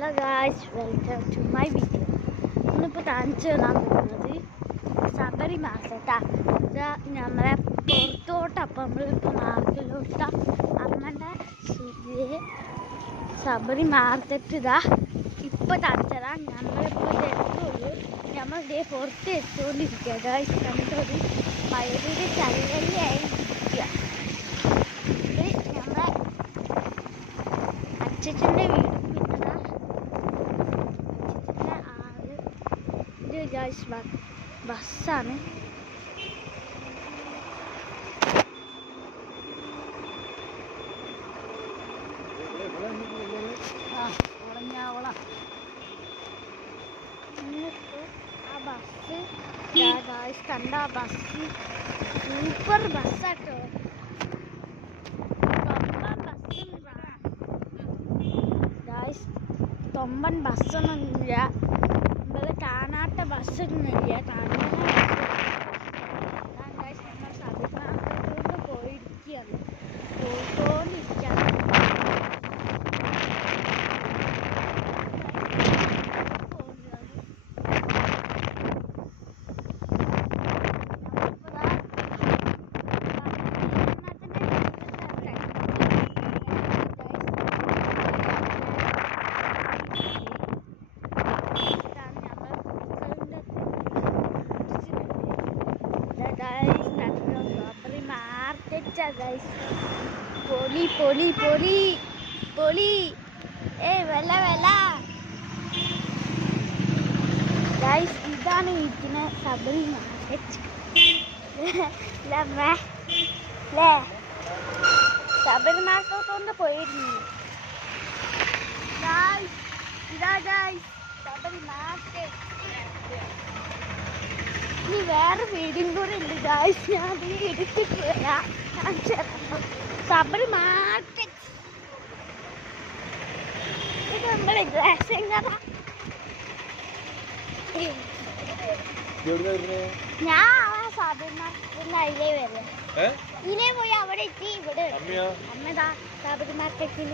Hello guys, welcome to my video. ഇന്നിപ്പോൾ കാണിച്ചു തരാൻ പോകുന്നത് ശബരിമല കേട്ടാ. ഇതാ നമ്മളെ പുറത്തോട്ടപ്പം നമ്മളിപ്പോൾ നാട്ടിലോട്ട അമ്മൻ്റെ ശബരി മാർക്കറ്റ് ഇതാ ഇപ്പോൾ കാണിച്ചു തരാം. നമ്മളിപ്പോൾ എത്തുള്ളൂ. നമ്മൾ ഇതേ പുറത്ത് എത്തുകൊണ്ടിരിക്കുക ഗായ്സ്. കണ്ടത് വയറിൽ ചലവലിയായി ഇരിക്കുക. ഇത് നമ്മളെ അച്ഛൻ്റെ വീട്. ഗായ്സ് ബസ്സാണ്. ആ ബസ് ഗായ്സ് കണ്ട ആ ബസ് സൂപ്പർ ബസ്സാട്ടോ. ഗായ്സ് തൊമ്പൻ ബസ്സൊന്നുമില്ല. ഇവിടെ കാണാത്ത ബസ്സൊന്നുമില്ല. നമ്മൾ ശബരിമലയിലോട്ട് പോയിരിക്കുകയാണ്, പോയിക്കൊണ്ടിരിക്കുകയാണ്. പൊളി പൊളി പൊളി പൊളി വെല വെല ഗൈസ്. ഇതാണ് ഇരിക്കുന്ന ശബരി മാർക്കറ്റ് അല്ലേ? ശബരി മാർക്കറ്റ് പോയിരുന്നു. ഇതാ ഗൈസ് ശബരി മാർക്കറ്റ്. ഇനി വേറെ വീടും കൂടെ ഉണ്ട് ഗൈസ്. ഞാൻ എടുത്തിട്ട് വരാം. ശബരി മാർക്കറ്റ് ഇത് നമ്മുടെ ഗ്ലാസ് എങ്ങനെ. ഞാൻ ശബരി മാർക്കറ്റിന്റെ അതിലേ വരെ ഇതിലേ പോയി അവിടെ എത്തി. ഇവിടെ അമ്മതാ ശബരി മാർക്കറ്റിൽ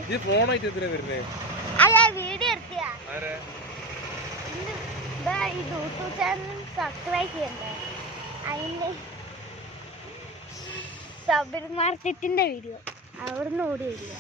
അല്ല വീഡിയോ എടുത്തിയാ. ഈ യൂട്യൂബ് ചാനൽ സബ്സ്ക്രൈബ് ചെയ്യണ്ടേ? അതിൻ്റെ ശബരി മാർക്കറ്റിന്റെ വീഡിയോ അവിടുന്ന് ഓടി വരിക.